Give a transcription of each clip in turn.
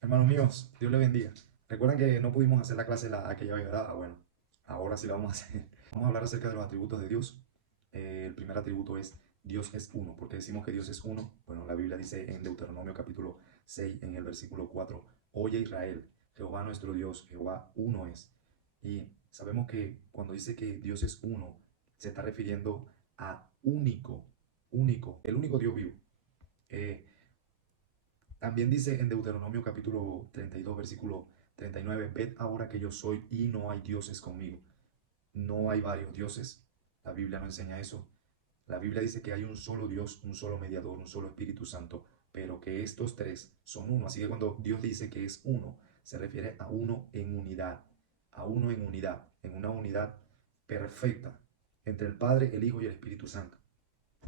Hermanos míos, Dios les bendiga. Recuerdan que no pudimos hacer la clase aquella vez, ¿verdad? Bueno, ahora sí la vamos a hacer. Vamos a hablar acerca de los atributos de Dios. El primer atributo es Dios es uno. ¿Por qué decimos que Dios es uno? Bueno, la Biblia dice en Deuteronomio capítulo 6, en el versículo 4, Oye Israel, Jehová nuestro Dios, Jehová uno es. Y sabemos que cuando dice que Dios es uno, se está refiriendo a único, único, el único Dios vivo. Eh, También dice en Deuteronomio capítulo 32, versículo 39, ved ahora que yo soy y no hay dioses conmigo. No hay varios dioses. La Biblia no enseña eso. La Biblia dice que hay un solo Dios, un solo mediador, un solo Espíritu Santo, pero que estos tres son uno. Así que cuando Dios dice que es uno, se refiere a uno en unidad, a uno en unidad, en una unidad perfecta entre el Padre, el Hijo y el Espíritu Santo.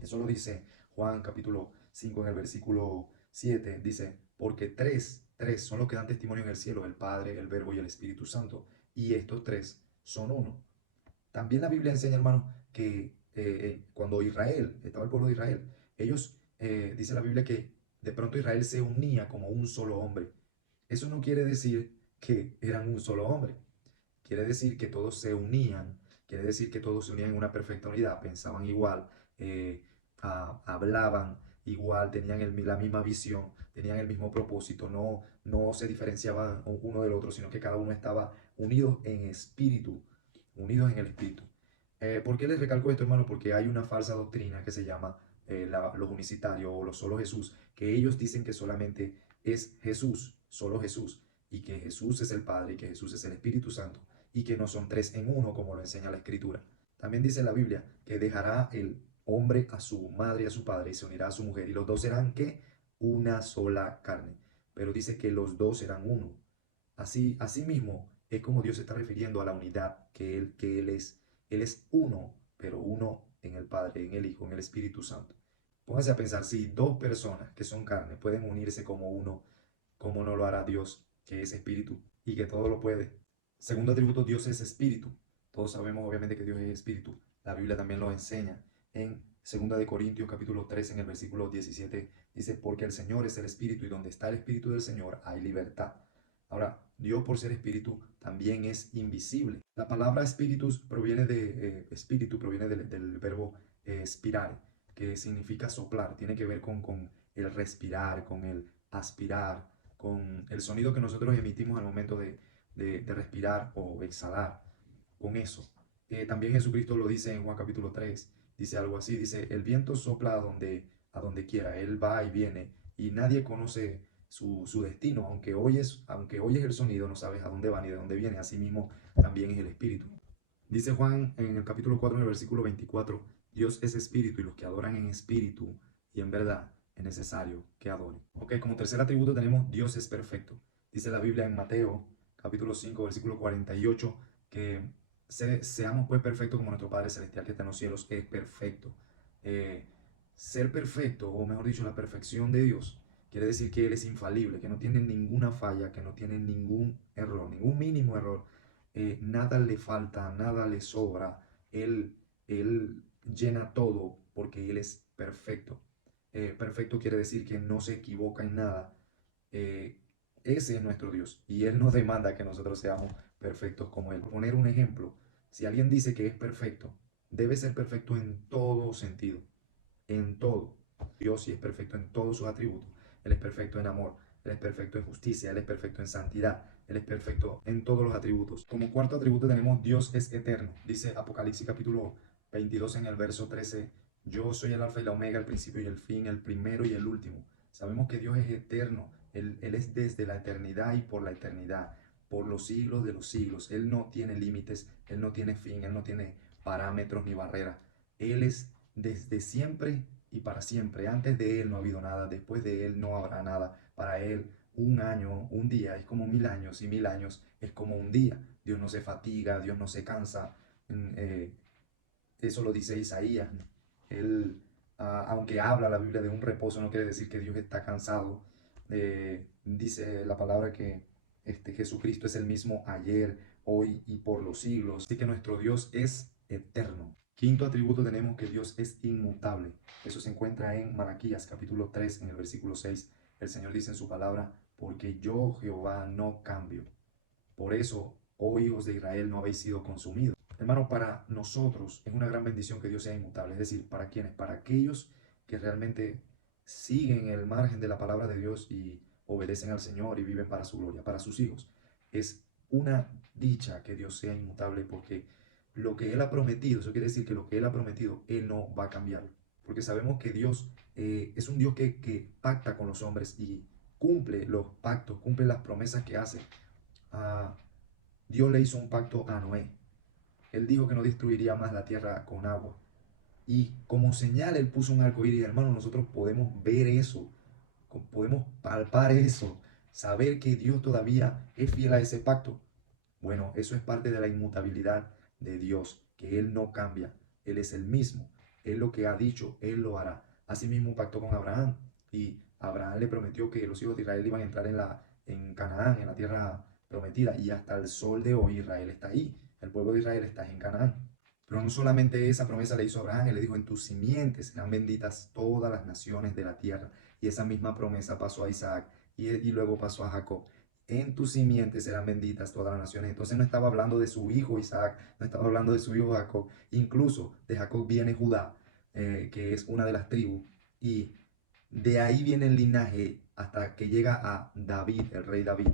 Eso lo dice Juan capítulo 5 en el versículo 7. Dice, porque tres son los que dan testimonio en el cielo, el Padre, el Verbo y el Espíritu Santo. Y estos tres son uno. También la Biblia enseña, hermano, que cuando Israel, estaba el pueblo de Israel, ellos, dice la Biblia que de pronto Israel se unía como un solo hombre. Eso no quiere decir que eran un solo hombre. Quiere decir que todos se unían, quiere decir que todos se unían en una perfecta unidad, pensaban igual, eh, hablaban igual, tenían la misma visión, tenían el mismo propósito, no se diferenciaban uno del otro, sino que cada uno estaba unido en espíritu, unidos en el espíritu. ¿Por qué les recalco esto, hermano? Porque hay una falsa doctrina que se llama los unicitarios o los solo Jesús, que ellos dicen que solamente es Jesús, solo Jesús, y que Jesús es el Padre y que Jesús es el Espíritu Santo y que no son tres en uno como lo enseña la Escritura. También dice la Biblia que dejará el hombre a su madre y a su padre y se unirá a su mujer y los dos serán ¿qué? Una sola carne. Pero dice que los dos serán uno. Así mismo es como Dios se está refiriendo a la unidad que Él es. Él es uno, pero uno en el Padre, en el Hijo, en el Espíritu Santo. Pónganse a pensar, si dos personas que son carne pueden unirse como uno, ¿cómo no lo hará Dios, que es espíritu y que todo lo puede? Segundo atributo, Dios es espíritu. Todos sabemos obviamente que Dios es espíritu. La Biblia también lo enseña. En 2 Corintios capítulo 3, en el versículo 17, dice, porque el Señor es el espíritu y donde está el espíritu del Señor hay libertad. Ahora, Dios por ser espíritu también es invisible. La palabra espíritu proviene del verbo spirare, que significa soplar. Tiene que ver con el respirar, con el aspirar, con el sonido que nosotros emitimos al momento de respirar o exhalar, con eso. También Jesucristo lo dice en Juan capítulo 3, dice algo así, dice, el viento sopla a donde quiera, él va y viene, y nadie conoce su destino, aunque oyes el sonido, no sabes a dónde va ni de dónde viene, así mismo también es el Espíritu. Dice Juan en el capítulo 4, en el versículo 24, Dios es espíritu y los que adoran en espíritu y en verdad es necesario que adoren. Ok, como tercer atributo tenemos Dios es perfecto. Dice la Biblia en Mateo capítulo 5, versículo 48, que seamos pues perfectos como nuestro Padre Celestial que está en los cielos es perfecto. Eh, Ser perfecto, o mejor dicho, la perfección de Dios, quiere decir que Él es infalible, que no tiene ninguna falla, que no tiene ningún error, ningún mínimo error. Nada le falta, nada le sobra. Él llena todo porque Él es perfecto. Perfecto quiere decir que no se equivoca en nada. Eh, Ese es nuestro Dios y Él nos demanda que nosotros seamos perfectos como Él. Por poner un ejemplo, si alguien dice que es perfecto, debe ser perfecto en todo sentido, en todo. Dios sí es perfecto en todos sus atributos. Él es perfecto en amor, Él es perfecto en justicia, Él es perfecto en santidad, Él es perfecto en todos los atributos. Como cuarto atributo tenemos Dios es eterno. Dice Apocalipsis capítulo 22 en el verso 13, yo soy el alfa y la omega, el principio y el fin, el primero y el último. Sabemos que Dios es eterno, Él es desde la eternidad y por la eternidad, por los siglos de los siglos. Él no tiene límites, Él no tiene fin, Él no tiene parámetros ni barreras. Él es desde siempre y para siempre. Antes de Él no ha habido nada, después de Él no habrá nada. Para Él un año, un día es como 1000 años y 1000 años es como un día. Dios no se fatiga, Dios no se cansa. Eso lo dice Isaías. Él, aunque habla la Biblia de un reposo, no quiere decir que Dios está cansado. Dice la palabra que Jesucristo es el mismo ayer, hoy y por los siglos. Así que nuestro Dios es eterno. Quinto atributo tenemos que Dios es inmutable. Eso se encuentra en Malaquías capítulo 3 en el versículo 6. El Señor dice en su palabra, porque yo, Jehová, no cambio. Por eso, oh hijos de Israel, no habéis sido consumidos. Hermano, para nosotros es una gran bendición que Dios sea inmutable. Es decir, ¿para quiénes? Para aquellos que realmente siguen el margen de la palabra de Dios y obedecen al Señor y viven para su gloria, para sus hijos. Es una dicha que Dios sea inmutable porque lo que Él ha prometido, eso quiere decir que lo que Él ha prometido, Él no va a cambiarlo. Porque sabemos que Dios es un Dios que pacta con los hombres y cumple los pactos, cumple las promesas que hace. Ah, Dios le hizo un pacto a Noé. Él dijo que no destruiría más la tierra con agua. Y como señal él puso un arco iris. Hermano, nosotros podemos ver eso, podemos palpar eso, saber que Dios todavía es fiel a ese pacto. Bueno, eso es parte de la inmutabilidad de Dios, que Él no cambia, Él es el mismo. Él lo que ha dicho, Él lo hará. Asimismo pactó con Abraham y Abraham le prometió que los hijos de Israel iban a entrar en Canaán, en la tierra prometida, y hasta el sol de hoy Israel está ahí, el pueblo de Israel está en Canaán. Pero no solamente esa promesa le hizo a Abraham, él le dijo, en tus simientes serán benditas todas las naciones de la tierra. Y esa misma promesa pasó a Isaac y luego pasó a Jacob. En tus simientes serán benditas todas las naciones. Entonces no estaba hablando de su hijo Isaac, no estaba hablando de su hijo Jacob. Incluso de Jacob viene Judá, que es una de las tribus. Y de ahí viene el linaje hasta que llega a David, el rey David.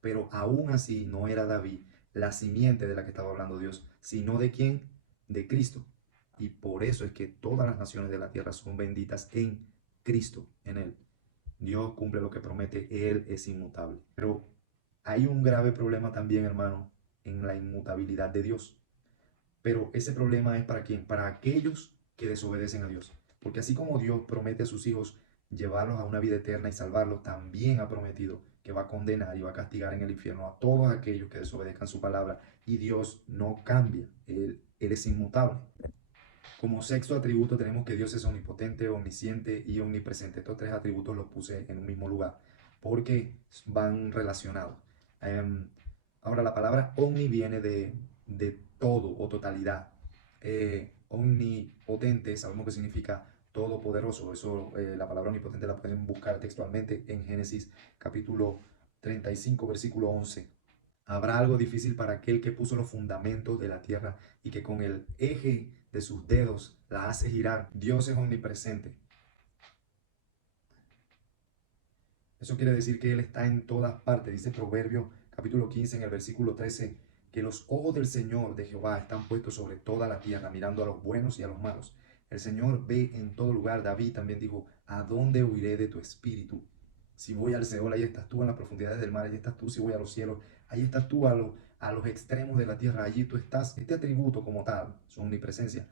Pero aún así no era David la simiente de la que estaba hablando Dios, sino de quién, de Cristo. Y por eso es que todas las naciones de la tierra son benditas en Cristo, en Él. Dios cumple lo que promete, Él es inmutable. Pero hay un grave problema también, hermano, en la inmutabilidad de Dios. Pero ese problema es para quién? Para aquellos que desobedecen a Dios. Porque así como Dios promete a sus hijos llevarlos a una vida eterna y salvarlos, también ha prometido que va a condenar y va a castigar en el infierno a todos aquellos que desobedezcan su palabra. Y Dios no cambia, Él es inmutable. Como sexto atributo tenemos que Dios es omnipotente, omnisciente y omnipresente. Estos tres atributos los puse en un mismo lugar porque van relacionados. Em, Ahora, la palabra omni viene de todo o totalidad. Omnipotente sabemos que significa todopoderoso. Eso, la palabra omnipotente la pueden buscar textualmente en Génesis capítulo 35, versículo 11. Habrá algo difícil para aquel que puso los fundamentos de la tierra y que con el eje de sus dedos la hace girar. Dios es omnipresente. Eso quiere decir que Él está en todas partes. Dice Proverbio capítulo 15 en el versículo 13 que los ojos del Señor de Jehová están puestos sobre toda la tierra, mirando a los buenos y a los malos. El Señor ve en todo lugar. David también dijo, ¿a dónde huiré de tu espíritu? Si voy al Seol, ahí estás tú, en las profundidades del mar, ahí estás tú. Si voy a los cielos, ahí estás tú, a los extremos de la tierra, allí tú estás. Este atributo como tal, su omnipresencia,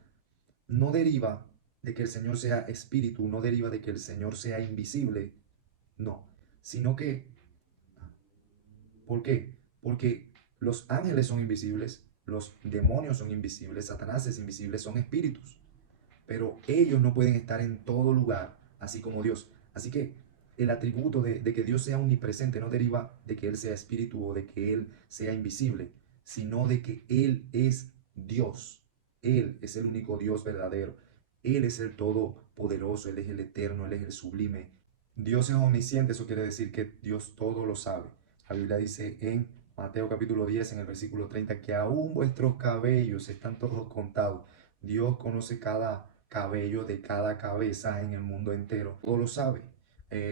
no deriva de que el Señor sea espíritu, no deriva de que el Señor sea invisible, no, sino que, ¿por qué? Porque los ángeles son invisibles, los demonios son invisibles, Satanás es invisible, son espíritus, pero ellos no pueden estar en todo lugar, así como Dios. Así que el atributo de que Dios sea omnipresente no deriva de que Él sea espíritu o de que Él sea invisible, sino de que Él es Dios. Él es el único Dios verdadero. Él es el todopoderoso, Él es el eterno, Él es el sublime. Dios es omnisciente, eso quiere decir que Dios todo lo sabe. La Biblia dice en Mateo capítulo 10, en el versículo 30, que aún vuestros cabellos están todos contados. Dios conoce cada cabello de cada cabeza en el mundo entero. Todo lo sabe.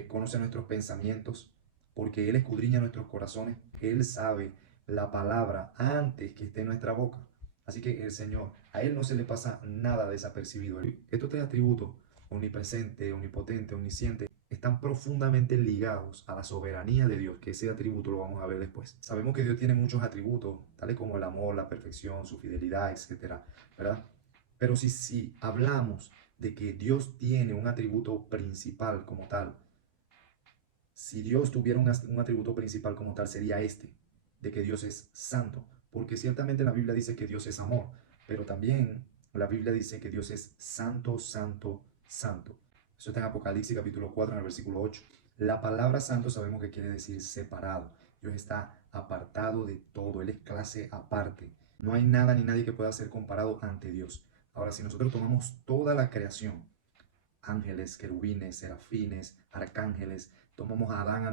Conoce nuestros pensamientos porque Él escudriña nuestros corazones. Él sabe la palabra antes que esté en nuestra boca. Así que el Señor, a Él no se le pasa nada desapercibido. Estos tres atributos, omnipresente, omnipotente, omnisciente, están profundamente ligados a la soberanía de Dios, que ese atributo lo vamos a ver después. Sabemos que Dios tiene muchos atributos, tales como el amor, la perfección, su fidelidad, etcétera, ¿verdad? Pero si hablamos de que Dios tiene un atributo principal como tal, si Dios tuviera un atributo principal como tal, sería este, de que Dios es santo. Porque ciertamente la Biblia dice que Dios es amor, pero también la Biblia dice que Dios es santo, santo, santo. Eso está en Apocalipsis capítulo 4, en el versículo 8. La palabra santo sabemos que quiere decir separado. Dios está apartado de todo, Él es clase aparte. No hay nada ni nadie que pueda ser comparado ante Dios. Ahora, si nosotros tomamos toda la creación, ángeles, querubines, serafines, arcángeles, Tomamos a Adán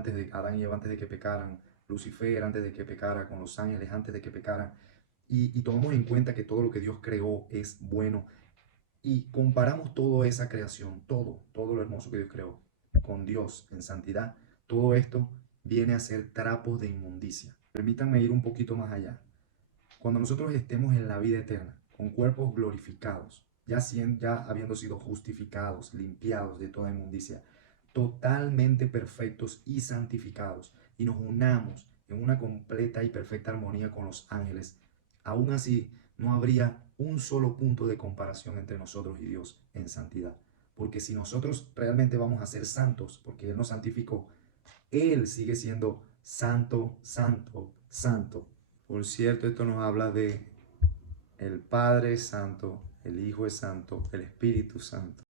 y Eva antes de que pecaran, Lucifer antes de que pecara, con los ángeles antes de que pecaran, y tomamos en cuenta que todo lo que Dios creó es bueno, y comparamos toda esa creación, todo lo hermoso que Dios creó, con Dios en santidad, todo esto viene a ser trapos de inmundicia. Permítanme ir un poquito más allá. Cuando nosotros estemos en la vida eterna, con cuerpos glorificados, ya habiendo sido justificados, limpiados de toda inmundicia, totalmente perfectos y santificados, y nos unamos en una completa y perfecta armonía con los ángeles, aún así no habría un solo punto de comparación entre nosotros y Dios en santidad. Porque si nosotros realmente vamos a ser santos, porque Él nos santificó, Él sigue siendo santo, santo, santo. Por cierto, esto nos habla de el Padre es santo, el Hijo es santo, el Espíritu Santo.